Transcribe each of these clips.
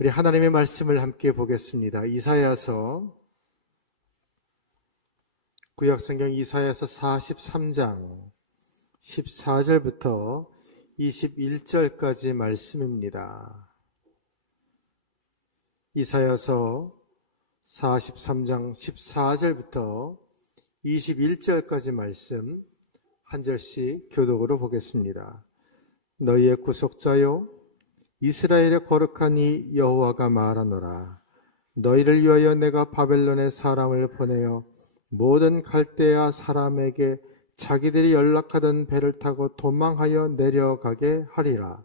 우리 하나님의 말씀을 함께 보겠습니다. 이사야서 구약성경 이사야서 43장 14절부터 21절까지 말씀입니다. 이사야서 43장 14절부터 21절까지 말씀 한 절씩 교독으로 보겠습니다. 너희의 구속자요 이스라엘의 거룩한 이 여호와가 말하노라. 너희를 위하여 내가 바벨론의 사람을 보내어 모든 갈대아 사람에게 자기들이 연락하던 배를 타고 도망하여 내려가게 하리라.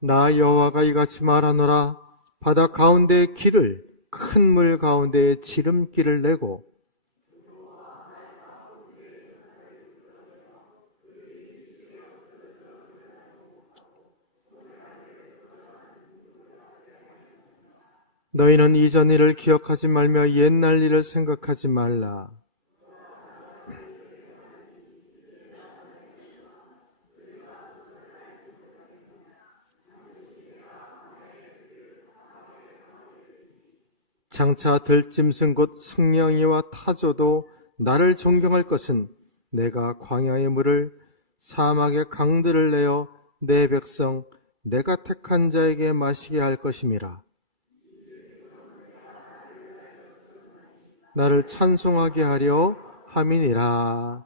나 여호와가 이같이 말하노라. 바다 가운데의 길을 큰 물 가운데에 지름길을 내고 너희는 이전 일을 기억하지 말며 옛날 일을 생각하지 말라. 장차 들짐승 곧 승냥이와 타조도 나를 존경할 것은 내가 광야의 물을 사막의 강들을 내어 내 백성 내가 택한 자에게 마시게 할 것임이라. 나를 찬송하게 하려 함이니라.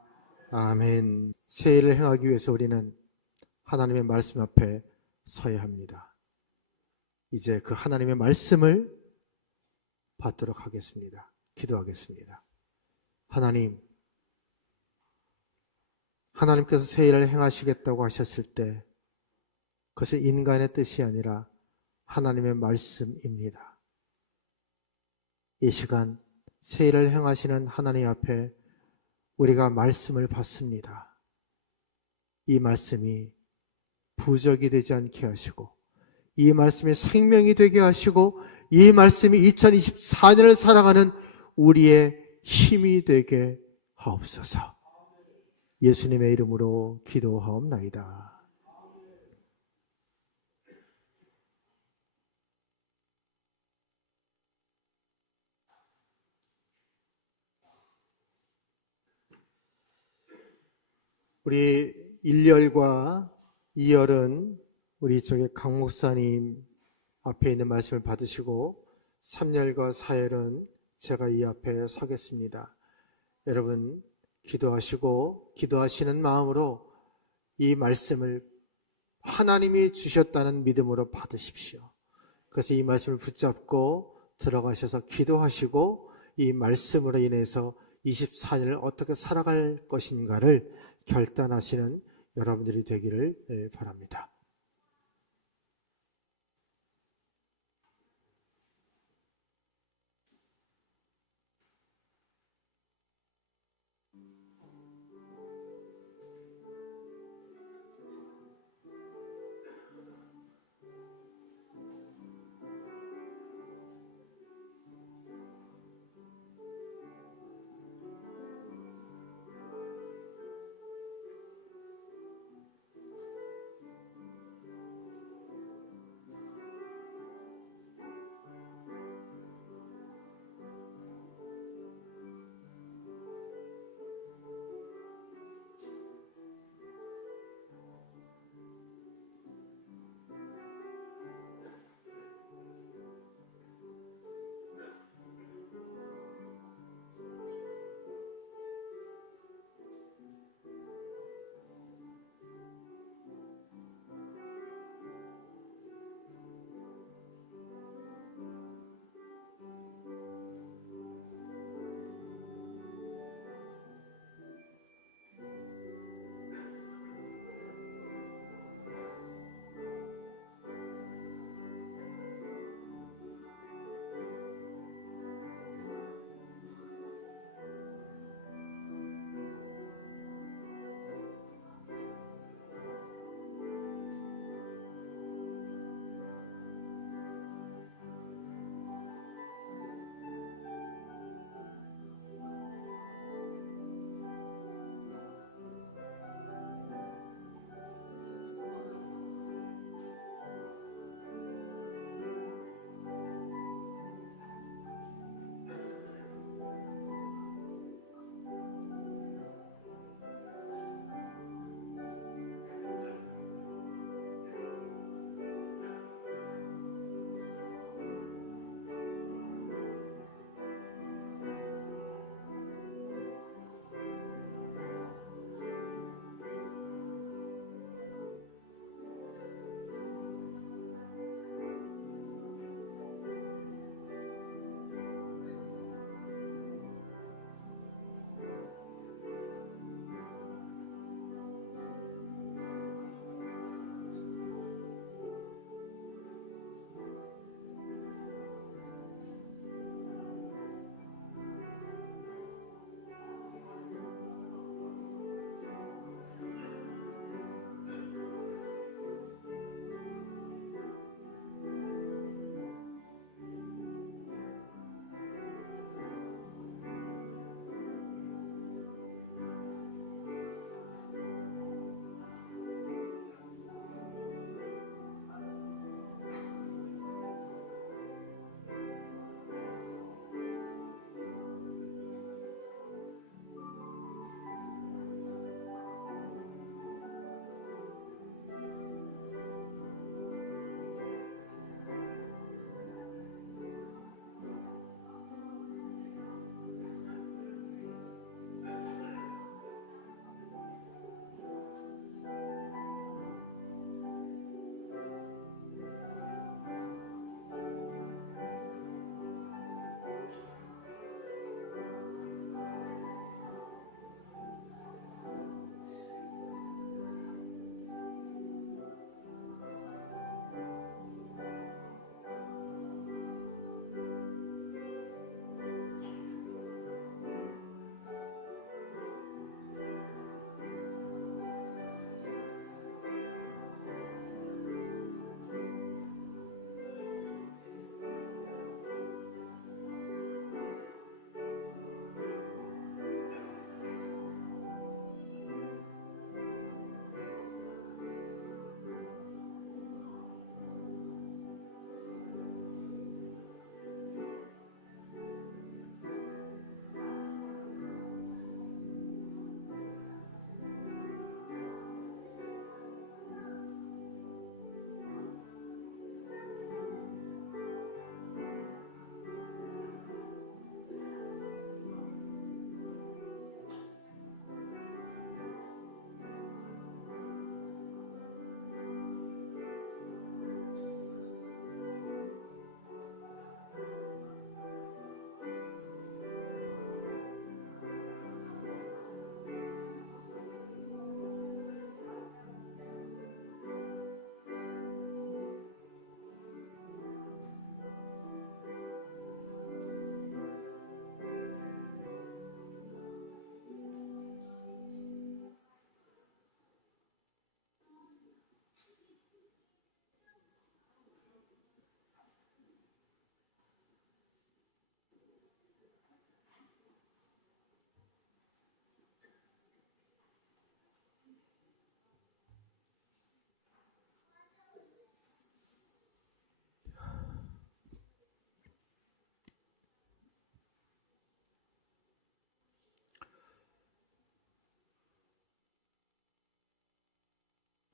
아멘. 새해를 행하기 위해서 우리는 하나님의 말씀 앞에 서야 합니다. 이제 그 하나님의 말씀을 받도록 하겠습니다. 기도하겠습니다. 하나님, 하나님께서 새해를 행하시겠다고 하셨을 때 그것은 인간의 뜻이 아니라 하나님의 말씀입니다. 이 시간 새해를 행하시는 하나님 앞에 우리가 말씀을 받습니다. 이 말씀이 부적이 되지 않게 하시고 이 말씀이 생명이 되게 하시고 이 말씀이 2024년을 살아가는 우리의 힘이 되게 하옵소서. 예수님의 이름으로 기도하옵나이다. 우리 1열과 2열은 우리 쪽에 강 목사님 앞에 있는 말씀을 받으시고 3열과 4열은 제가 이 앞에 서겠습니다. 여러분 기도하시고 기도하시는 마음으로 이 말씀을 하나님이 주셨다는 믿음으로 받으십시오. 그래서 이 말씀을 붙잡고 들어가셔서 기도하시고 이 말씀으로 인해서 24년을 어떻게 살아갈 것인가를 결단하시는 여러분들이 되기를 예, 바랍니다.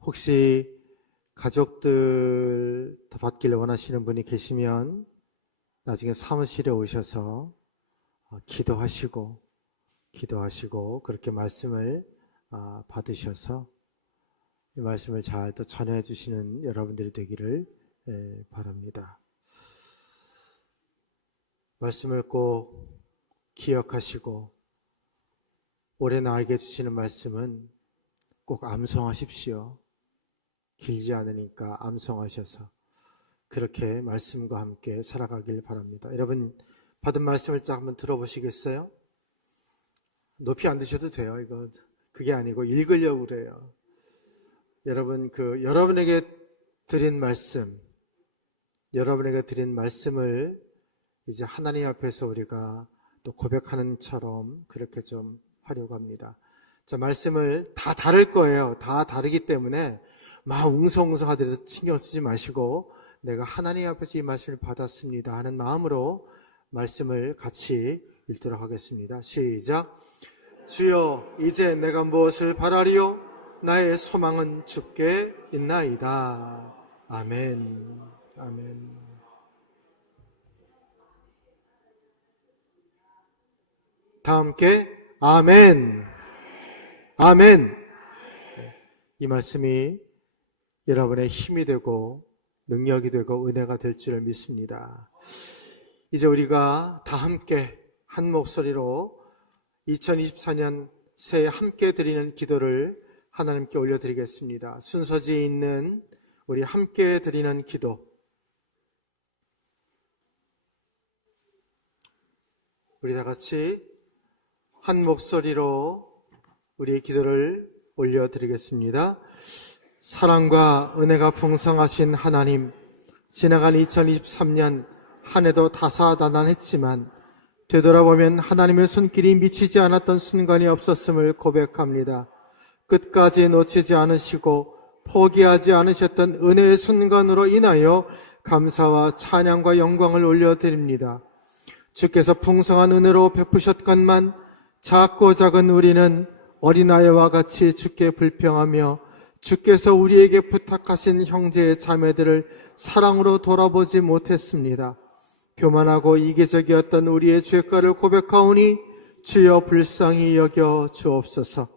혹시 가족들 더 받기를 원하시는 분이 계시면 나중에 사무실에 오셔서 어, 기도하시고 기도하시고 그렇게 말씀을 아, 받으셔서 이 말씀을 잘 또 전해 주시는 여러분들이 되기를 예, 바랍니다. 말씀을 꼭 기억하시고 올해 나에게 주시는 말씀은 꼭 암송하십시오. 길지 않으니까 암송하셔서 그렇게 말씀과 함께 살아가길 바랍니다. 여러분 받은 말씀을 쫙 한번 들어보시겠어요? 높이 안 드셔도 돼요. 이거 그게 아니고 읽으려고 그래요. 여러분 그 여러분에게 드린 말씀, 여러분에게 드린 말씀을 이제 하나님 앞에서 우리가 또 고백하는 처럼 그렇게 좀 하려고 합니다. 자, 말씀을 다 다를 거예요. 다 다르기 때문에 막 웅성웅성 하더라도 신경 쓰지 마시고 내가 하나님 앞에서 이 말씀을 받았습니다 하는 마음으로 말씀을 같이 읽도록 하겠습니다. 시작. 주여, 이제 내가 무엇을 바라리요? 나의 소망은 주께 있나이다. 아멘. 아멘. 다 함께 아멘. 아멘. 네, 이 말씀이 여러분의 힘이 되고 능력이 되고 은혜가 될줄 믿습니다. 이제 우리가 다 함께 한 목소리로 2024년 새해 함께 드리는 기도를 하나님께 올려드리겠습니다. 순서지에 있는 우리 함께 드리는 기도. 우리 다 같이 한 목소리로 우리의 기도를 올려드리겠습니다. 사랑과 은혜가 풍성하신 하나님, 지나간 2023년 한 해도 다사다난했지만 되돌아보면 하나님의 손길이 미치지 않았던 순간이 없었음을 고백합니다. 끝까지 놓치지 않으시고 포기하지 않으셨던 은혜의 순간으로 인하여 감사와 찬양과 영광을 올려드립니다. 주께서 풍성한 은혜로 베푸셨건만 작고 작은 우리는 어린아이와 같이 주께 불평하며 주께서 우리에게 부탁하신 형제의 자매들을 사랑으로 돌아보지 못했습니다. 교만하고 이기적이었던 우리의 죄가를 고백하오니 주여 불쌍히 여겨 주옵소서.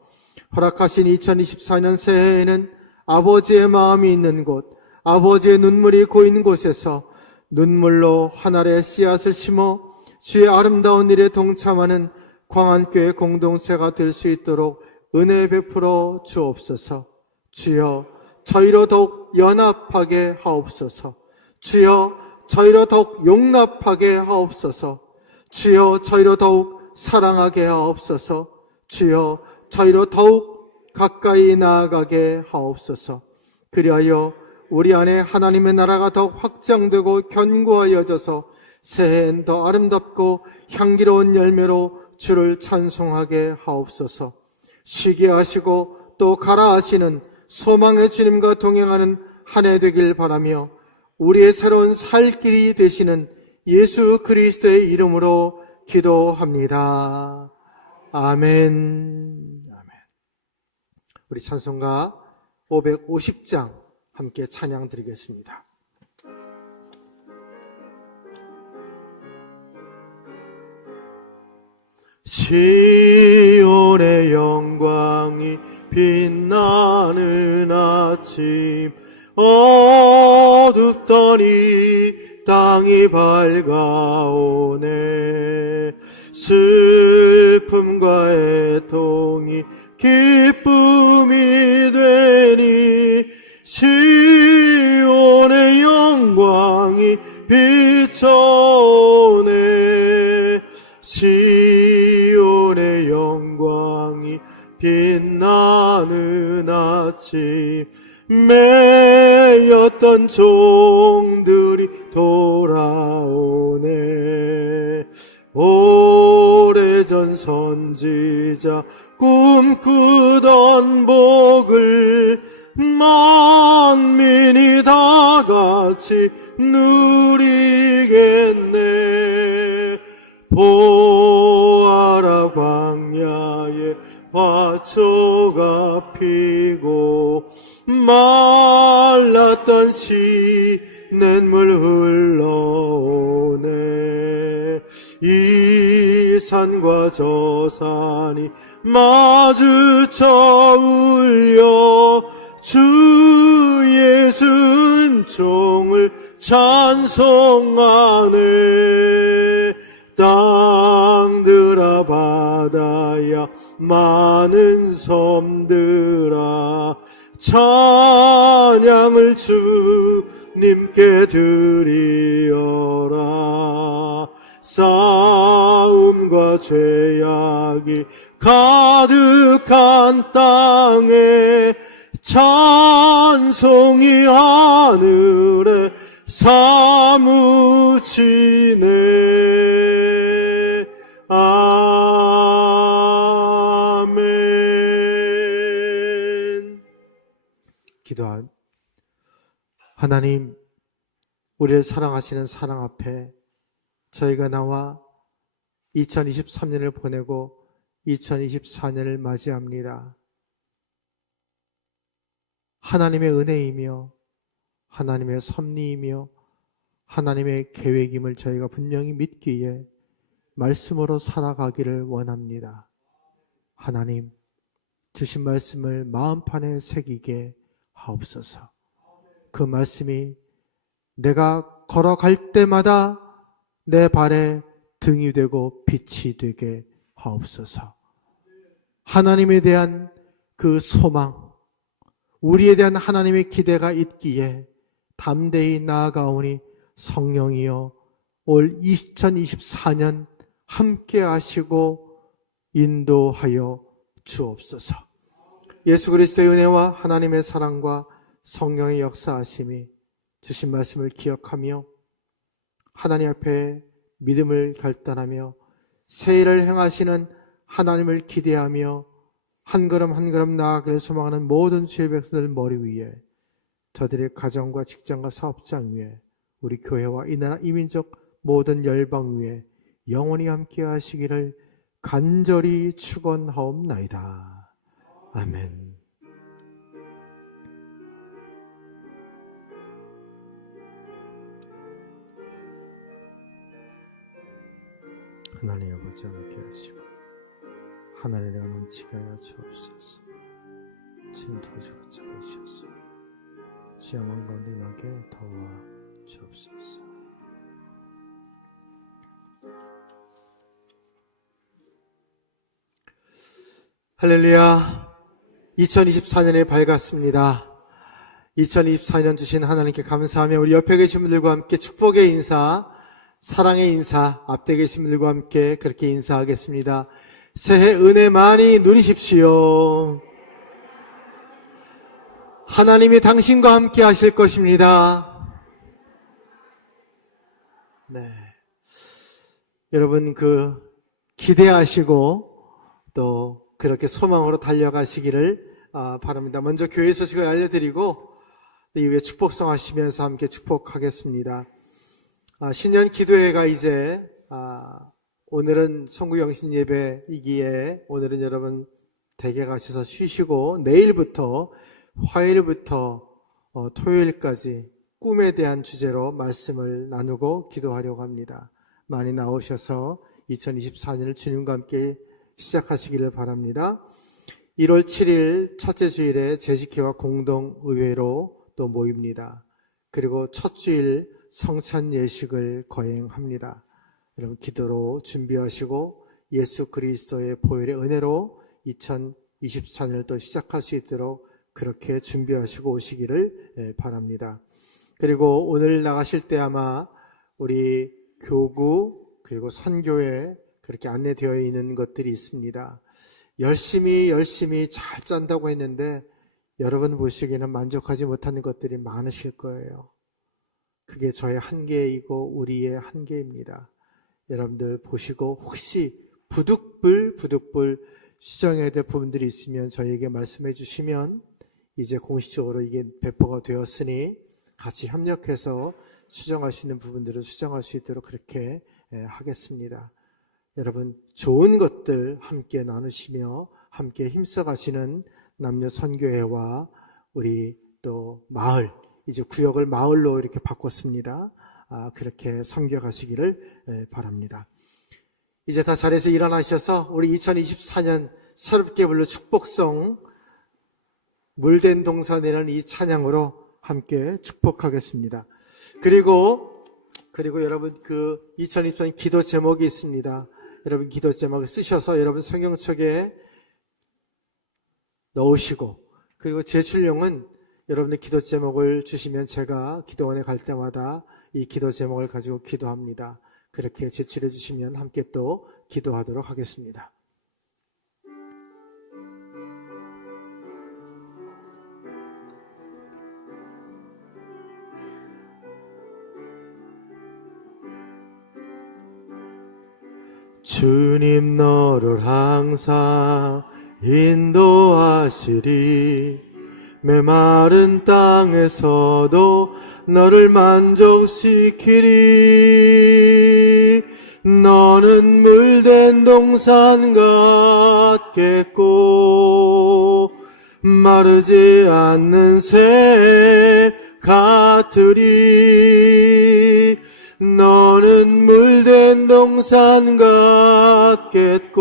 허락하신 2024년 새해에는 아버지의 마음이 있는 곳, 아버지의 눈물이 고인 곳에서 눈물로 하늘의 씨앗을 심어 주의 아름다운 일에 동참하는 광안교회 공동체가 될 수 있도록 은혜 베풀어 주옵소서. 주여 저희로 더욱 연합하게 하옵소서. 주여 저희로 더욱 용납하게 하옵소서. 주여 저희로 더욱 사랑하게 하옵소서. 주여 저희로 더욱 가까이 나아가게 하옵소서. 그리하여 우리 안에 하나님의 나라가 더욱 확장되고 견고하여져서 새해엔 더 아름답고 향기로운 열매로 주를 찬송하게 하옵소서. 쉬게 하시고 또 가라 하시는 소망의 주님과 동행하는 한 해 되길 바라며 우리의 새로운 살 길이 되시는 예수 그리스도의 이름으로 기도합니다. 아멘. 아멘. 우리 찬송가 550장 함께 찬양 드리겠습니다. 시온의 영광이 빛나는 아침 어둡더니 땅이 밝아오네. 슬픔과 애통이 기쁨이 되니 시온의 영광이 비춰오네 나는 아침 매였던 종들이 돌아오네. 오래전 선지자 꿈꾸던 복을 만민이 다 같이 누리겠네. 보 피고 말랐던 시냇물 흘러오네. 이 산과 저 산이 마주쳐 울려 주의 순종을 찬송하네 많은 섬들아 찬양을 주님께 드리어라. 싸움과 죄악이 가득한 땅에 찬송이 하늘에 사무치네 하나님 우리를 사랑하시는 사랑 앞에 저희가 나와 2023년을 보내고 2024년을 맞이합니다. 하나님의 은혜이며 하나님의 섭리이며 하나님의 계획임을 저희가 분명히 믿기에 말씀으로 살아가기를 원합니다. 하나님, 주신 말씀을 마음판에 새기게 하옵소서. 그 말씀이 내가 걸어갈 때마다 내 발에 등이 되고 빛이 되게 하옵소서. 하나님에 대한 그 소망, 우리에 대한 하나님의 기대가 있기에 담대히 나아가오니 성령이여 올 2024년 함께 하시고 인도하여 주옵소서. 예수 그리스도의 은혜와 하나님의 사랑과 성령의 역사하심이 주신 말씀을 기억하며 하나님 앞에 믿음을 결단하며 새 일을 행하시는 하나님을 기대하며 한 걸음 한 걸음 나아가길 소망하는 모든 주의 백성들 머리 위에 저들의 가정과 직장과 사업장 위에 우리 교회와 이 나라 이민족 모든 열방 위에 영원히 함께 하시기를 간절히 축원하옵나이다. 아멘. 하나님 아버지 함께 하시고 하나님 내가 넘치게 하여 주옵소서. 진토주가 잡아주셔서. 지향한 가운데 나게 도와 주옵소서. 할렐루야. 2024년이 밝았습니다. 2024년 주신 하나님께 감사하며 우리 옆에 계신 분들과 함께 축복의 인사 사랑의 인사, 앞에 계신 분들과 함께 그렇게 인사하겠습니다. 새해 은혜 많이 누리십시오. 하나님이 당신과 함께 하실 것입니다. 네. 여러분, 그, 기대하시고 또 그렇게 소망으로 달려가시기를 아, 바랍니다. 먼저 교회 소식을 알려드리고 이후에 축복성 하시면서 함께 축복하겠습니다. 아, 신년 기도회가 이제 아, 오늘은 송구영신 예배이기에 오늘은 여러분 댁에 가셔서 쉬시고 내일부터 화요일부터 어, 토요일까지 꿈에 대한 주제로 말씀을 나누고 기도하려고 합니다. 많이 나오셔서 2024년을 주님과 함께 시작하시기를 바랍니다. 1월 7일 첫째 주일에 재직회와 공동의회로 또 모입니다. 그리고 첫 주일 성찬 예식을 거행합니다. 여러분 기도로 준비하시고 예수 그리스도의 보혈의 은혜로 2024년을 또 시작할 수 있도록 그렇게 준비하시고 오시기를 예, 바랍니다. 그리고 오늘 나가실 때 아마 우리 교구 그리고 선교에 그렇게 안내되어 있는 것들이 있습니다. 열심히 열심히 잘 짠다고 했는데 여러분 보시기에는 만족하지 못하는 것들이 많으실 거예요. 그게 저의 한계이고 우리의 한계입니다. 여러분들 보시고 혹시 부득불 부득불 수정해야 될 부분들이 있으면 저희에게 말씀해 주시면 이제 공식적으로 이게 배포가 되었으니 같이 협력해서 수정할 수 있는 부분들을 수정할 수 있도록 그렇게 하겠습니다. 여러분 좋은 것들 함께 나누시며 함께 힘써 가시는 남녀 선교회와 우리 또 마을 이제 구역을 마을로 이렇게 바꿨습니다. 아, 그렇게 섬겨 가시기를 에, 바랍니다. 이제 다 자리에서 일어나셔서 우리 2024년 새롭게 불러 축복성 물된 동산이라는 이 찬양으로 함께 축복하겠습니다. 그리고 그리고 여러분 그 2024년 기도 제목이 있습니다. 여러분 기도 제목을 쓰셔서 여러분 성경책에 넣으시고 그리고 제출용은 여러분의 기도 제목을 주시면 제가 기도원에 갈 때마다 이 기도 제목을 가지고 기도합니다. 그렇게 제출해 주시면 함께 또 기도하도록 하겠습니다. 주님 너를 항상 인도하시리 메마른 땅에서도 너를 만족시키리. 너는 물된 동산 같겠고 마르지 않는 새 같으리. 너는 물된 동산 같겠고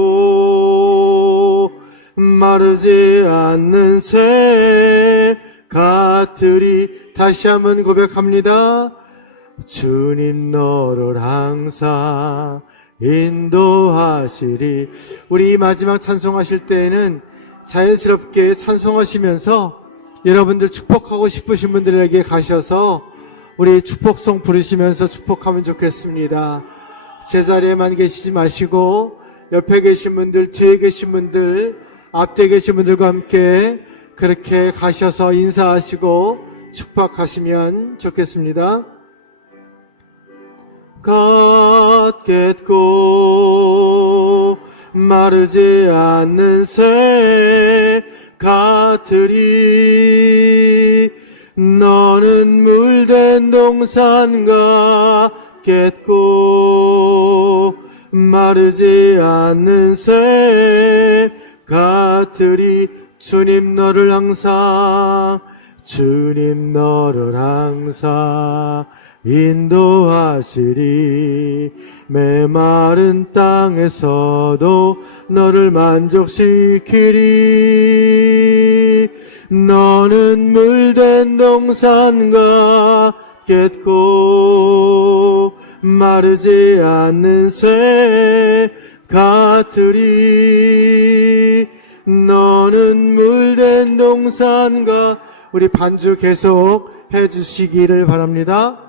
마르지 않는 새 같으리 다시 한번 고백합니다. 주님 너를 항상 인도하시리 우리 이 마지막 찬송하실 때에는 자연스럽게 찬송하시면서 여러분들 축복하고 싶으신 분들에게 가셔서 우리 축복송 부르시면서 축복하면 좋겠습니다. 제자리에만 계시지 마시고 옆에 계신 분들, 뒤에 계신 분들, 앞에 계신 분들과 함께 그렇게 가셔서 인사하시고 축복하시면 좋겠습니다. 같겠고 마르지 않는 새 같으리 너는 물된 동산 같겠고 마르지 않는 새 같으리 주님 너를 항상 주님 너를 항상 인도하시리. 메마른 땅에서도 너를 만족시키리. 너는 물된 동산 같겠고 마르지 않는 새 같으리 너는 물된 동산과 우리 반주 계속 해주시기를 바랍니다.